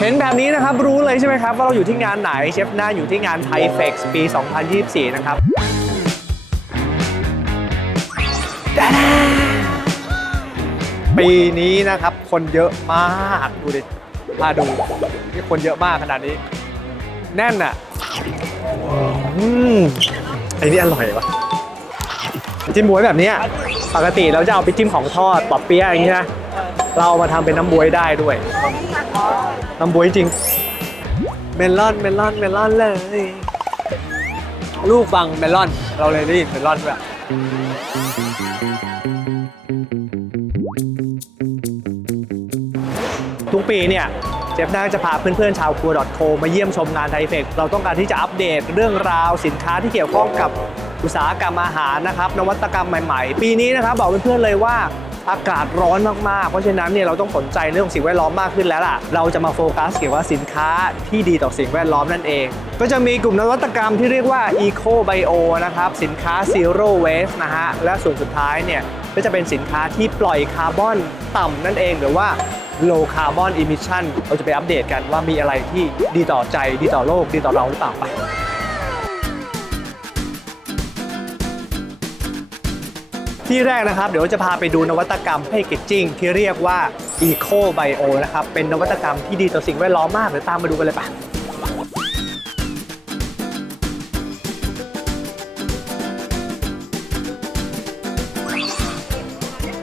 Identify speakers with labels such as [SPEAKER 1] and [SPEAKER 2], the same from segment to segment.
[SPEAKER 1] เห็นแบบนี้นะครับรู้เลยใช่ไหมครับ ว่าเราอยู่ที่งานไหนเชฟหน้าอยู่ที่งานไทเฟกปี 2024 นะครับปีนี้นะครับ คนเยอะมากดูดิมาดูนี่คนเยอะมากขนาดนี้ แน่นอะอืมไอ้นี่อร่อยวะจิ้มบวยแบบเนี้ยปกติเราจะเอาไปจิ้มของทอดปอบเปี๊ยะอย่างนี้นะ เราเอามาทำเป็นน้ำบวยได้ด้วย น้ำบวยจริง เมลอน เมลอน เมลอนเลย ลูกบังเมลอน เราเลยได้ยินเมลอนด้วยทุกปีเนี่ย เจฟน่าจะพาเพื่อนๆชาวครัว .co มาเยี่ยมชมงานไทเฟกเราต้องการที่จะอัปเดตเรื่องราวสินค้าที่เกี่ยวข้องกับอุตสาหกรรมอาหารนะครับ นวัตกรรมใหม่ๆ ปีนี้นะครับ บอกเพื่อนๆเลยว่า อากาศร้อนมากๆ เพราะฉะนั้นเนี่ยเราต้องสนใจเรื่องสิ่งแวดล้อมมากขึ้นแล้วล่ะ เราจะมาโฟกัสเกี่ยวกับสินค้าที่ดีต่อสิ่งแวดล้อมนั่นเอง ก็จะมีกลุ่มนวัตกรรมที่เรียกว่า Eco Bio นะครับ สินค้า Zero Waste นะฮะ และส่วนสุดท้ายเนี่ยก็จะเป็นสินค้าที่ปล่อยคาร์บอนต่ำนั่นเองหรือว่า low carbon emission เราจะไปอัปเดตกันว่ามีอะไรที่ดีต่อใจ ดีต่อโลก ดีต่อเราหรือเปล่าไป ที่แรกนะครับเดี๋ยวจะพาไปดูนวัตกรรมเพคเกจจิ้งที่เรียกว่า Eco Bio นะครับเป็นนวัตกรรมที่ดีต่อสิ่งแวดล้อมมากเดี๋ยวตามมาดูกันเลยปะ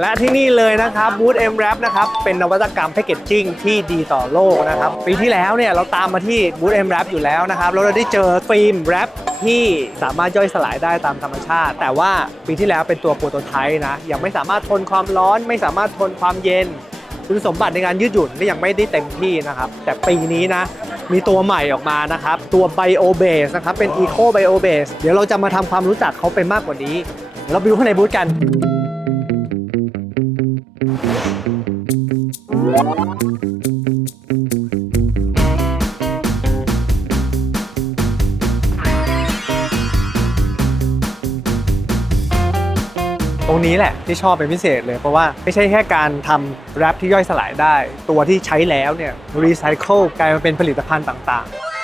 [SPEAKER 1] และที่นี่เลยนะครับบูธ M Wrap นะครับ เป็นนวัตกรรมแพคเกจจิ้งที่ดีต่อโลกนะครับ ปีที่แล้วเนี่ยเราตามมาที่บูธ M Wrap อยู่แล้วนะครับแล้วเราได้เจอฟิล์มแรปที่สามารถย่อยสลายได้ตามธรรมชาติ แต่ว่าปีที่แล้วเป็นตัวโปรโตไทป์นะยังไม่สามารถทนความร้อน ไม่สามารถทนความเย็นคุณสมบัติในการยืดหยุ่นก็ยังไม่ได้เต็มที่นะครับ แต่ปีนี้นะ มีตัวใหม่ออกมานะครับ ตัว Bio Base นะครับ เป็น Eco Bio Base เดี๋ยวเราจะมาทำความรู้จักเขาไปมากกว่านี้ เราไปดูข้างในบูธกัน ตรงนี้แหละที่ชอบเป็นพิเศษเลยเพราะว่าไม่ใช่แค่การทำแรปที่ย่อยสลายได้ ตัวที่ใช้แล้วเนี่ยรีไซเคิลกลายมาเป็นผลิตภัณฑ์ต่างๆ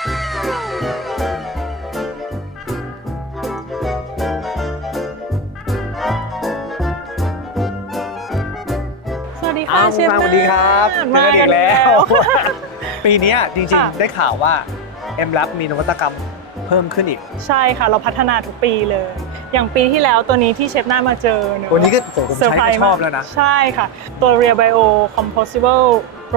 [SPEAKER 1] อ้าว
[SPEAKER 2] เช
[SPEAKER 1] คุณ
[SPEAKER 2] ฟ
[SPEAKER 1] ฟางสวัสดีครับ
[SPEAKER 2] มา
[SPEAKER 1] เจอ
[SPEAKER 2] กัน
[SPEAKER 1] อี
[SPEAKER 2] แล้ว
[SPEAKER 1] ปีเนี้ยจริง
[SPEAKER 2] ค่ะ
[SPEAKER 1] ๆได้ข่าวว่า M Lab มีนวัตกรรมเพิ่มขึ้นอีก
[SPEAKER 2] ใช่ค่ะ เราพัฒนาทุกปีเลย อย่างปีที่แล้วตัวนี้ที่เชฟหน้ามาเจอเนอะ
[SPEAKER 1] ตัวนี้ก็ผมผม
[SPEAKER 2] เซอร์
[SPEAKER 1] ใช้
[SPEAKER 2] ไพร
[SPEAKER 1] ก็
[SPEAKER 2] ส์
[SPEAKER 1] ช
[SPEAKER 2] มา
[SPEAKER 1] อกบแล้วนะ
[SPEAKER 2] ใช่ค่ะ ตัว Real Bio Composable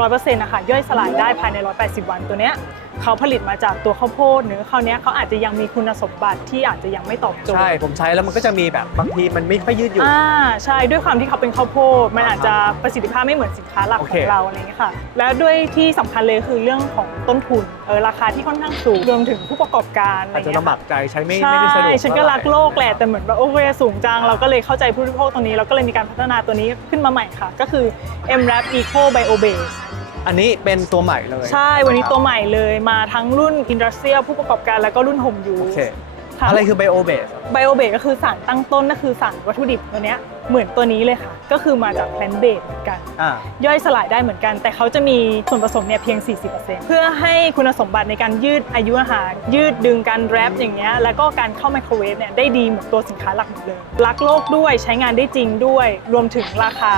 [SPEAKER 2] 100%นะคะย่อยสลายได้ภายใน 180 วันตัวเนี้ยเขาผลิตมาจากตัวข้าวโพดเนื้อคราวเนี้ยเขาอาจจะยังมีคุณสมบัติที่อาจจะยังไม่ตอบโจทย์
[SPEAKER 1] ใช่ผมใช้แล้วมันก็จะมีแบบบางทีมันไม่ค่อยยืดหยุ่น
[SPEAKER 2] อ่าใช่ด้วยความที่เขาเป็นข้าวโพดมันอาจจะประสิทธิภาพไม่เหมือนสินค้าหลัก
[SPEAKER 1] โอ
[SPEAKER 2] ข
[SPEAKER 1] เค
[SPEAKER 2] องเราอะไรอย่างเงี้ยค่ะ แล้วด้วยที่สำคัญเลยคือเรื่องของต้นทุนเออราคาที่ค่อนข้างสูงรวมถึงผู้ประกอบการอะไร
[SPEAKER 1] อาจจะ
[SPEAKER 2] เงี้ย
[SPEAKER 1] ลำบา
[SPEAKER 2] ค่ะ
[SPEAKER 1] กใจใช้ไม่
[SPEAKER 2] ใช่
[SPEAKER 1] ไม่ได้สะดวก
[SPEAKER 2] ฉันก็รักโลกแหละแต่เหมือนแบบโอเคสูงจังเราก็เลยเข้าใจผู้บริโภคตรงนี้เราก็เลยมีการพัฒนาตัวนี้ขึ้นมาใหม่ค่ะ ก็คือ M Wrap Eco Bio Base
[SPEAKER 1] อันนี้เป็นตัวใหม่เลย
[SPEAKER 2] ใช่ วันนี้ตัวใหม่เลยมาทั้งรุ่น Industrial ผู้ประกอบการแล้วก็รุ่น Home
[SPEAKER 1] โอ
[SPEAKER 2] Use
[SPEAKER 1] เค
[SPEAKER 2] ค่ะ
[SPEAKER 1] อะไรคือไบโอเบส
[SPEAKER 2] ไบโอเบสก็คือสารตั้งต้นก็คือสารวัตถุดิบตัวเนี้ยเหมือนตัวนี้เลยค่ะ ก็คือมาจากแพลนเบสเหมือนกัน
[SPEAKER 1] อ่า
[SPEAKER 2] ย่อยสลายได้เหมือนกัน แต่เขาจะมีส่วนผสมเนี่ยเพียง 40%เพื่อให้คุณสมบัติในการยืดอายุอาหาร ยืดดึงการแรปอย่างเงี้ยแล้วก็การเข้าไมโครเวฟเนี่ยได้ดีเหมือนตัวสินค้าหลักหมดเลยรักโลกด้วยใช้งานได้จริงด้วย รวมถึงราคา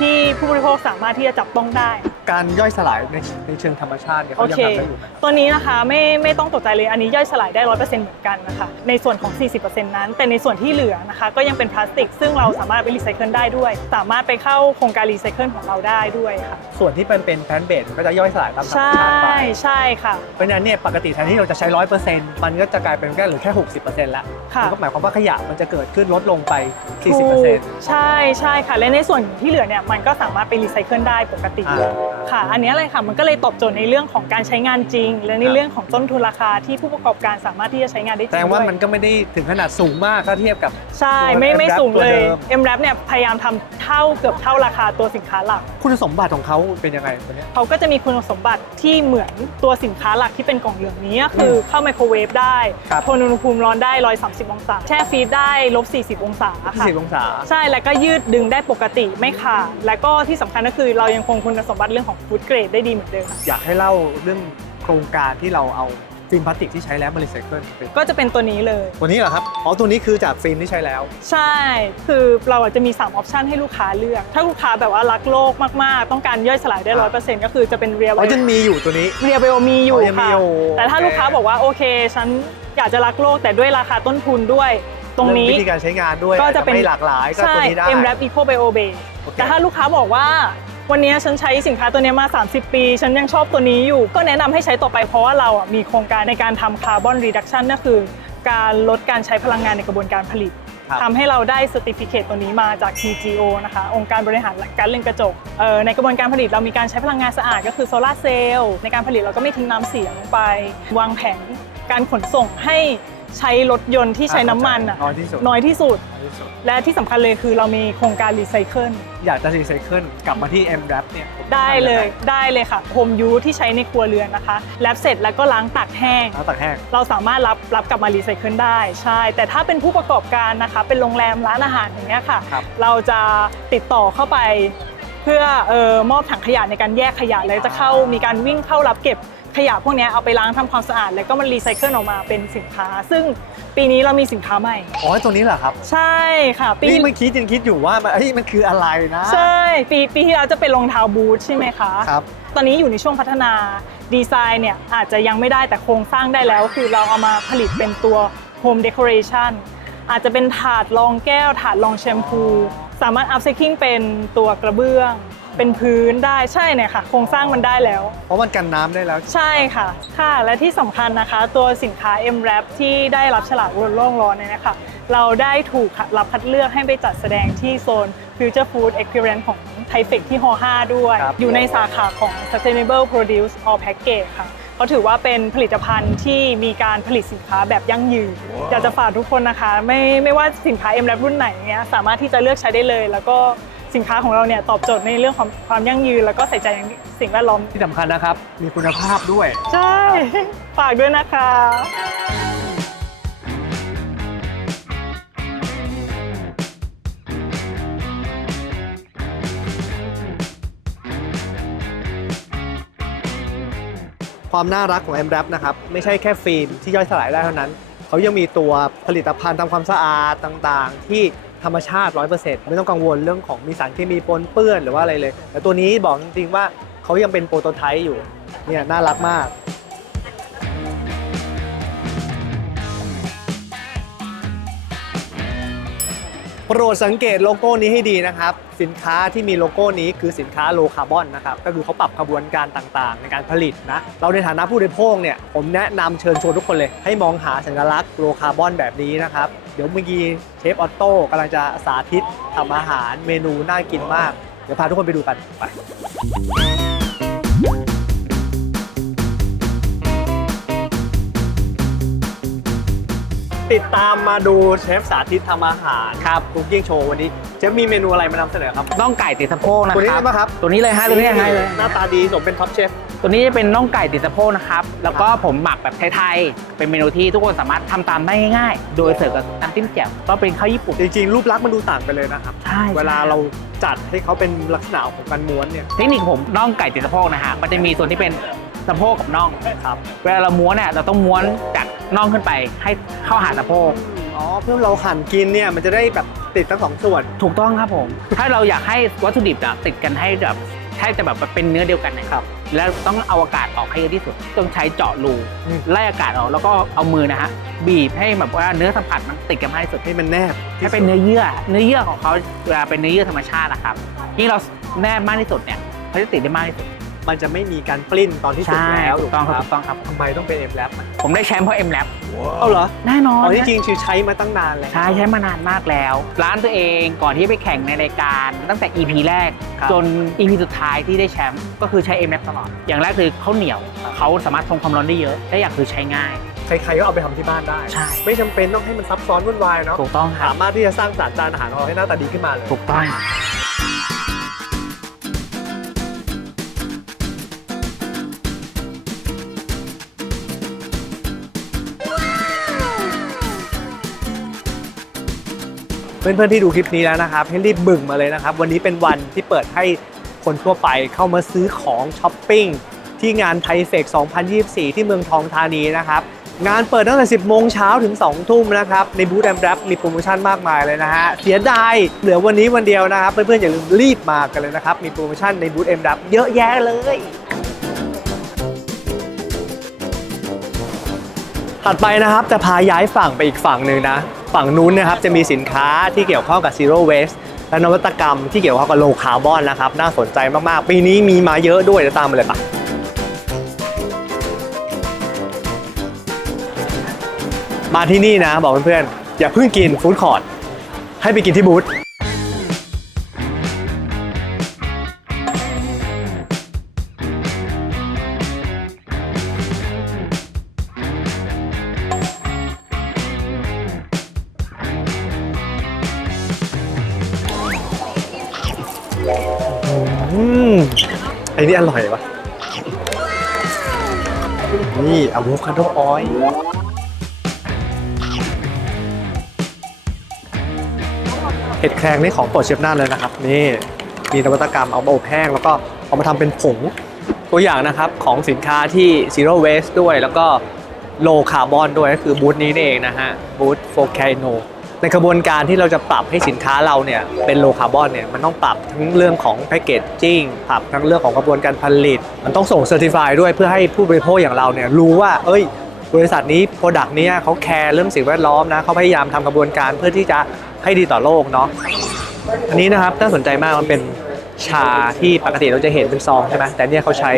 [SPEAKER 2] ที่ผู้บริโภคสามารถที่จะจับต้องได้
[SPEAKER 1] การย่อยสลายในในเชิงธรรมชาติเนี่ย
[SPEAKER 2] โอ
[SPEAKER 1] เขายัง
[SPEAKER 2] เค
[SPEAKER 1] ทำได้อยู่ไหม
[SPEAKER 2] ตัวนี้นะคะไม่ไม่ต้องตกใจเลยอันนี้ย่อยสลายได้ 100%เหมือนกันนะคะในส่วนของ 40%นั้น แต่ในส่วนที่เหลือนะคะ ก็ยังเป็นพลาสติก ซึ่งเราสามารถไปรีไซเคิลได้ด้วย สามารถไปเข้าโครงการรีไซเคิลของเราได้ด้วยค่ะ
[SPEAKER 1] ส่วนที่เป็นเป็นแพลนเบสก็จะย่อยสลายตามธรรม
[SPEAKER 2] ใช่
[SPEAKER 1] ชาติไป
[SPEAKER 2] ใช่ค่ะ
[SPEAKER 1] เพราะฉะนั้นเนี่ยปกติแทนที่เราจะใช้ร้อยเปอร์เซ็นต์มันก็จะกลายเป็นแค่เหลือแค่หกสิบเปอร์เซ็นต์ละ
[SPEAKER 2] ค่ะ
[SPEAKER 1] มันก็หมายความว่าขยะมันจะเกิดขึ้นลดลงไปสี่สิบเปอร์เซ็นต์
[SPEAKER 2] ใช่ใช่ค่ะและในส่วนที่เหลือเนี่ยมันก็สามารถไปรีไซเคิลได้ปกติ
[SPEAKER 1] อ่า
[SPEAKER 2] ค่ะ อันนี้เลยค่ะ มันก็เลยตอบโจทย์ในเรื่องของการใช้งานจริง และในเรื่องของต้นทุนราคาที่ผู้ประกอบการสามารถที่จะใช้งานได้จริ
[SPEAKER 1] แส
[SPEAKER 2] ง
[SPEAKER 1] ดงว่า
[SPEAKER 2] ด้วย
[SPEAKER 1] มันก็ไม่ได้ถึงขนาดสูงมากถ้าเทียบกับ
[SPEAKER 2] ใช่
[SPEAKER 1] ตัว
[SPEAKER 2] ไม่ไม่
[SPEAKER 1] M-Wrap
[SPEAKER 2] สูงเลย
[SPEAKER 1] ตัวเดิม
[SPEAKER 2] M Wrap เนี่ยพยายามทำเท่าเกือบเท่าราคาตัวสินค้าหลัก
[SPEAKER 1] คุณสมบัติของเขาเป็นยังไงตัวเนี้ย
[SPEAKER 2] เขาก็จะมีคุณสมบัติที่เหมือนตัวสินค้าหลักที่เป็นกล่องเหลืองนี้ก็คือเข้าไมโครเวฟได้
[SPEAKER 1] ครับ
[SPEAKER 2] ทนอุณหภูมิร้อนได้ 130 องศา แช่ฟรีซได้ลบ 40 องศา
[SPEAKER 1] ที่
[SPEAKER 2] ค่ะ
[SPEAKER 1] สิบองศา
[SPEAKER 2] ใช่แล้วก็ยืดดึงได้ปกติไม่ขาดแล้วก็ที่สำคัญก็คือเรายังคงคุณสมบัติเรื่องของของฟู้ดเกรดได้ดีเหมือนเดิม
[SPEAKER 1] อยากให้เล่าเรื่องโครงการที่เราเอาฟิล์มพลาสติกที่ใช้แล้วมารีไซเคิลเป็น
[SPEAKER 2] ก็จะเป็นตัวนี้เลย
[SPEAKER 1] ตัวนี้เหรอครับ อ๋อ ตัวนี้คือจากฟิล์มที่ใช้แล้ว
[SPEAKER 2] ใช่ คือเราอาจจะมี 3 ออปชันให้ลูกค้าเลือก ถ้าลูกค้าแบบว่ารักโลกมาก ๆ ต้องการย่อยสลายได้
[SPEAKER 1] ครั
[SPEAKER 2] ร้อบยเปอร์เซ็นต์ก็คือจะเป็นเรีย
[SPEAKER 1] อ๋อยังมีอยู่ตัวนี้
[SPEAKER 2] เรียเบลมีอยู่
[SPEAKER 1] อ๋อยังมี
[SPEAKER 2] ค่ะ
[SPEAKER 1] อยู่
[SPEAKER 2] แต่ถ้า
[SPEAKER 1] โอเค
[SPEAKER 2] ลูกค้าบอกว่าโอเค ฉันอยากจะรักโลกแต่ด้วยราคาต้นทุนด้วย ตรงนี้
[SPEAKER 1] เวิธีการใช้งานด้วย
[SPEAKER 2] ก็จะเป็น
[SPEAKER 1] ไม่หลากหลายก็
[SPEAKER 2] ใช่
[SPEAKER 1] ตัวนี้ได้
[SPEAKER 2] M Wrap Eco Bio Base
[SPEAKER 1] โอเค
[SPEAKER 2] แต่ถ้าลูกค้าบอกว่า วันนี้ฉันใช้สินค้าตัวนี้มา 30 ปี ฉันยังชอบตัวนี้อยู่ ก็แนะนำให้ใช้ต่อไปเพราะว่าเราอะมีโครงการในการทำคาร์บอนรีดักชันนั่นคือ การลดการใช้พลังงานในกระบวนการผลิต
[SPEAKER 1] ครับ
[SPEAKER 2] ทำให้เราได้ c e r t i f i c a t e ตัวนี้มาจาก TGO นะคะ องค์การบริหารการเรือนกระจกเอ่อในกระบวนการผลิตเรามีการใช้พลังงานสะอาดก็คือโซลาร์เซลล์ในการผลิตเราก็ไม่ทิ้งน้ำเสียลงไป วางแผนการขนส่งให้ ใช้รถยนต์ที่ใช้น้ำมันอะ
[SPEAKER 1] น้อยที่สุด
[SPEAKER 2] น้อยที่สุด
[SPEAKER 1] น้อยที่สุด
[SPEAKER 2] และที่สำคัญเลยคือเรามีโครงการรีไซเคิล
[SPEAKER 1] อยากจะรีไซเคิลกลับมาที่ M Wrap เนี่ยผม
[SPEAKER 2] ได้เลย
[SPEAKER 1] ทำง
[SPEAKER 2] ได้เลยค่ะโฮมยูที่ใช้ในครัวเรือนนะคะแลบเสร็จแล้วก็ล้างตากแห้ง
[SPEAKER 1] น้ำตักแห้ง
[SPEAKER 2] เราสามารถรับรับกลับมารีไซเคิลได้ใช่ แต่ถ้าเป็นผู้ประกอบการนะคะ เป็นโรงแรมร้านอาหารอย่างเงี้ยค่ะ
[SPEAKER 1] ครับ
[SPEAKER 2] เราจะติดต่อเข้าไป เพื่อเอ่อมอบถังขยะในการแยกขยะแล้วจะเข้ามีการวิ่งเข้ารับเก็บ ขยะพวกเนี้ยเอาไปล้างทำความสะอาด แล้วก็มันรีไซเคิลออกมาเป็นสินค้า ซึ่งปีนี้เรามีสินค้าใหม่
[SPEAKER 1] อ๋อตัวนี้เหรอครับ
[SPEAKER 2] ใช่ค่ะ ปี
[SPEAKER 1] นี่เมื่อกี้ยังคิดอยู่ว่ามันเฮ้ยมันคืออะไรนะ
[SPEAKER 2] ใช่ ปีปีที่แล้วจะเป็นรองเท้าบูทใช่ไหมคะ
[SPEAKER 1] ครับ
[SPEAKER 2] ตอนนี้อยู่ในช่วงพัฒนาดีไซน์เนี่ยอาจจะยังไม่ได้แต่โครงสร้างได้แล้ว คือเราเอามาผลิตเป็นตัว Home Decoration อาจจะเป็นถาดรองแก้ว ถาดรองแชมพู สามารถ upcycling เป็นตัวกระเบื้อง เป็นพื้นได้ใช่เนี่ยค่ะ โครงสร้างมันได้แล้ว
[SPEAKER 1] เพราะมันกันน้ำได้แล้ว
[SPEAKER 2] ใช่ค่ะ ค่ะ และที่สำคัญนะคะ ตัวสินค้า M Wrap ที่ได้รับฉลากลดโลกร้อนเนี่ยนะคะ เราได้ถูกรับคัดเลือกให้ไปจัดแสดงที่โซน Future Food Experience ของไทเฟกที่ฮ5ด้วย
[SPEAKER 1] ครับ
[SPEAKER 2] อยู่ในสาขาของ Sustainable Produce All Package ค่ะเขาถือว่าเป็นผลิตภัณฑ์ที่มีการผลิตสินค้าแบบยั่งยืน อยากจะฝากทุกคนนะคะ ไม่ไม่ว่าสินค้า M Wrap รุ่นไหนเนี้ยสามารถที่จะเลือกใช้ได้เลย แล้วก็ สินค้าของเราเนี่ยตอบโจทย์ในเรื่องของความยั่งยืน แล้วก็ใส่ใจสิ่งแวดล้อม
[SPEAKER 1] ที่สำคัญนะครับ มีคุณภาพด้วย
[SPEAKER 2] ใช่ ฝากด้วยนะคะ
[SPEAKER 1] ความน่ารักของ M Wrap นะครับไม่ใช่แค่ฟิล์มที่ย่อยสลายได้เท่านั้น เขายังมีตัวผลิตภัณฑ์ทำความสะอาดต่างๆ ที่ ธรรมชาติ 100%ไม่ต้องกังวลเรื่องของมีสารเคมีปนเปื้อนหรือว่าอะไรเลย แต่ตัวนี้บอกจริงๆว่าเขายังเป็นโปรโตไทป์อยู่เนี่ยน่ารักมาก โปรดสังเกตโลโก้นี้ให้ดีนะครับ สินค้าที่มีโลโก้นี้คือสินค้าโลคาร์บอนนะครับก็คือเขาปรับขบวนการต่างๆ ในการผลิตนะเราในฐานะผู้บริโภคเนี่ยผมแนะนำเชิญชวนทุกคนเลย ให้มองหาสัญลักษณ์โลคาร์บอนแบบนี้นะครับ เดี๋ยวเมื่อกี้เชฟออตโต้กำลังจะสาธิตทำอาหารเมนูน่ากินมาก เดี๋ยวพาทุกคนไปดูกันไป ติดตามมาดูเชฟสาธิตทำอาหาร
[SPEAKER 3] ครับ
[SPEAKER 1] คุกกิ้งโชว์วันนี้เชฟมีเมนูอะไรมานำเสนอครับ
[SPEAKER 3] น่องไก่ติดสะโพกนะ
[SPEAKER 1] ตัวนี้
[SPEAKER 3] ครั
[SPEAKER 1] ได้ไหมครับ
[SPEAKER 3] ตัวนี้เลยฮะตัวนี้ให้เลย
[SPEAKER 1] หน้าตาดีสมเป็นท็อปเชฟ
[SPEAKER 3] ตัวนี้จะเป็นน่องไก่ติดสะโพกนะครับ แล้วก็ผมหมักแบบไทยๆ เป็นเมนูที่ทุกคนสามารถทำตามได้ง่ายๆ โดยเสิร์ฟกับน้ำจิ้มแจ่วก็เป็นข้าวญี่ปุ่น
[SPEAKER 1] จริงๆ รูปลักษณ์มันดูต่างไปเลยนะครับ
[SPEAKER 3] ใช่
[SPEAKER 1] เวลาเราจัดให้เขาเป็นลักษณะของการม้วนเนี่ย
[SPEAKER 3] เทคนิคผมน่องไก่ติดสะโพกนะฮะมันจะมีส่วนที่เป็นสะโพกกับน่อง
[SPEAKER 1] ครับ
[SPEAKER 3] เวลาเราม้วนเนี่ยเราต้องม้วนจาก น่องขึ้นไปให้เข้าหาสะโพก
[SPEAKER 1] อ๋อเพื่อเราหั่นกินเนี่ยมันจะได้แบบติดทั้งสองส่วน
[SPEAKER 3] ถูกต้องครับผม ถ้าเราอยากให้วัตถุดิบอะติดกันให้แบบให้จะแบบเป็นเนื้อเดียวกันเนย
[SPEAKER 1] ครับ
[SPEAKER 3] แล้วต้องเอาอากาศออกให้เยอะที่สุด ต้องใช้เจาะรู
[SPEAKER 1] อืม
[SPEAKER 3] ไล่อากาศออกแล้วก็เอามือนะฮะบีบให้แบบว่าเนื้อสัมผัสมันติดกันมากที่สุด
[SPEAKER 1] ให้มันแนบ
[SPEAKER 3] ให้เป็นเนื้อเยื่อ เนื้อเยื่อของเขาเวลาเป็นเนื้อเยื่อธรรมชาตินะครับยิ่งเราแนบมากที่สุดเนี่ยเขาจะติดได้มากที่สุด
[SPEAKER 1] มันจะไม่มีการปลิ้นตอนที่สุกแล้ว
[SPEAKER 3] ถูกต้องครับ
[SPEAKER 1] ไหม
[SPEAKER 3] ถูกต้องครับ
[SPEAKER 1] ทำไมต้องเป็นเอ็มแลบ
[SPEAKER 3] ผมได้แชมป์เพราะ M Lab
[SPEAKER 1] เอาเหรอ
[SPEAKER 3] แน่นอน
[SPEAKER 1] อ๋อที่จริงคือใช้มาตั้งนานแล้ว
[SPEAKER 3] ใช้ใช้มานานมากแล้ว ร้านตัวเองก่อนที่จะไปแข่งในรายการ ตั้งแต่ EP แรก
[SPEAKER 1] ครับ
[SPEAKER 3] จน EP สุดท้ายที่ได้แชมป์ก็คือใช้ M Lab ตลอด อย่างแรกคือเขาเหนียวเขาสามารถทนความร้อนได้เยอะและอย่างคือใช้ง่าย
[SPEAKER 1] ใครๆก็เอาไปทำที่บ้านได้
[SPEAKER 3] ใช่
[SPEAKER 1] ไม่จำเป็นต้องให้มันซับซ้อนวุ่นวายเนาะ
[SPEAKER 3] ถูกต้องครับ
[SPEAKER 1] สามารถที่จะสร้างสรรค์จานอาหารของเราให้หน้าตาดีขึ้นมาเลย
[SPEAKER 3] ถูกต้อง
[SPEAKER 1] เพื่อนๆที่ดูคลิปนี้แล้วนะครับ ให้รีบบึ่งมาเลยนะครับ วันนี้เป็นวันที่เปิดให้คนทั่วไปเข้ามาซื้อของช้อปปิ้งที่งานไทเฟก2024 ที่เมืองทองธานีนะครับ งานเปิดตั้งแต่ 10 โมงเช้าถึง 2 ทุ่มนะครับ ในบูธแอมแรปมีโปรโมชั่นมากมายเลยนะฮะ เสียดาย เหลือวันนี้วันเดียวนะครับ เพื่อนๆอย่าลืมรีบมากันเลยนะครับ มีโปรโมชั่นในบูธแอมแรปเยอะแยะเลยถัดไปนะครับจะพาย้ายฝั่งไปอีกฝั่งหนึ่งนะ ฝั่งนู้นนะครับจะมีสินค้าที่เกี่ยวข้องกับ zero waste และนวัตกรรมที่เกี่ยวข้องกับโลคาร์บอนนะครับ น่าสนใจมาก ๆ ปีนี้มีมาเยอะด้วยจะตามมาเลยปะมาที่นี่นะ บอกเพื่อนๆ อย่าเพิ่งกินฟู้ดคอร์ทให้ไปกินที่บูธ อืมไอ้นี่อร่อยวะนี่อะโวคาโดออยล์เห็ดแครงนี่ของโปรดเชฟหน้าเลยนะครับ นี่มีนวัตกรรมเอามาอบแห้งแล้วก็เอามาทำเป็นผงตัวอย่างนะครับของสินค้าที่ zero waste ด้วยแล้วก็ low carbon ด้วยก็คือบูธนี้นี่เองนะฮะบูธโฟคโน ในกระบวนการที่เราจะปรับให้สินค้าเราเนี่ยเป็น low carbon เนี่ยมันต้องปรับทั้งเรื่องของแพ c เกจจิ้งปรับทั้งเรื่องของกระบวนการผลิต มันต้องส่งเซอร์ติฟายด้วยเพื่อให้ผู้บริโภคอย่างเราเนี่ยรู้ว่า เอ้ย บริษัทนี้โปรดักต์นี้เขาแคร์เรื่องสิ่งแวดล้อมนะเขาพยายามทำกระบวนการเพื่อที่จะให้ดีต่อโลกเนาะอันนี้นะครับน่าสนใจมากมันเป็นชาที่ปกติเราจะเห็นเป็นซองใช่ไหมแต่เนี่ยเขาใช้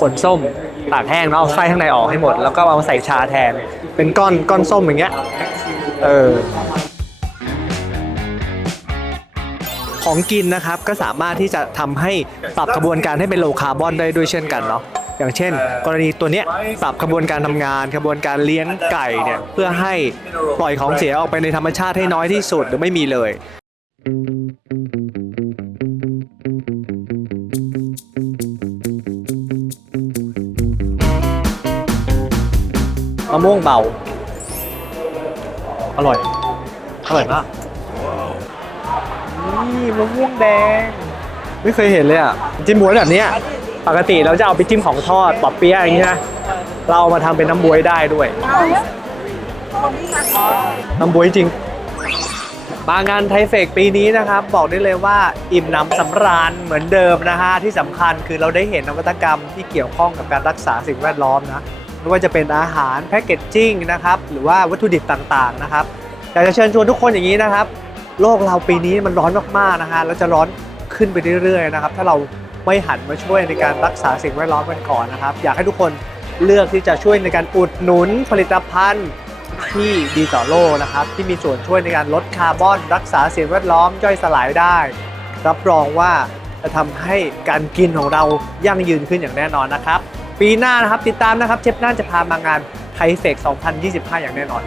[SPEAKER 1] ผลส้มตากแห้งแล้วเอาไส้ข้างในออกให้หมด แล้วก็เอามาใส่ชาแทน เป็นก้อนก้อนส้มอย่างเงี้ย เออ ของกินนะครับก็สามารถที่จะทำให้ปรับกระบวนการให้เป็นโลคาร์บอนได้ด้วยเช่นกันเนาะอย่างเช่น กรณีตัวเนี้ยปรับกระบวนการทำงานกระบวนการเลี้ยงไก่เนี่ยเพื่อให้ปล่อยของเสียออกไปในธรรมชาติให้น้อยที่สุดหรือไม่มีเลย มะม่วงเบา อร่อย อร่อยมาก นี่มะม่วงแดง ไม่เคยเห็นเลยอะ จิ้มบวยแบบเนี้ยปกติเราจะเอาไปจิ้มของทอดปอบเปี๊ยะอย่างนี้นะเราเอามาทำเป็นน้ำบวยได้ด้วย น้ำบวยจริง มางานไทเฟกปีนี้นะครับ บอกได้เลยว่าอิ่มหนำสำราญเหมือนเดิมนะฮะ ที่สำคัญคือเราได้เห็นนวัตกรรมที่เกี่ยวข้องกับการรักษาสิ่งแวดล้อมนะ ไม่ว่าจะเป็นอาหารแพคเกจจิ้งนะครับหรือว่าวัตถุดิบต่างๆนะครับอยากจะเชิญชวนทุกคนอย่างนี้นะครับ โลกเราปีนี้มันร้อนมากๆนะฮะแล้วจะร้อนขึ้นไปเรื่อยๆนะครับถ้าเราไม่หันมาช่วยในการรักษาสิ่งแวดล้อมกันก่อนนะครับ อยากให้ทุกคนเลือกที่จะช่วยในการอุดหนุนผลิตภัณฑ์ที่ดีต่อโลกนะครับ ที่มีส่วนช่วยในการลดคาร์บอน รักษาสิ่งแวดล้อมย่อยสลายได้ รับรองว่าจะทำให้การกินของเรายั่งยืนขึ้นอย่างแน่นอนนะครับ ปีหน้านะครับติดตามนะครับเชฟน่านจะพามางานไทเฟก2025 อย่างแน่นอน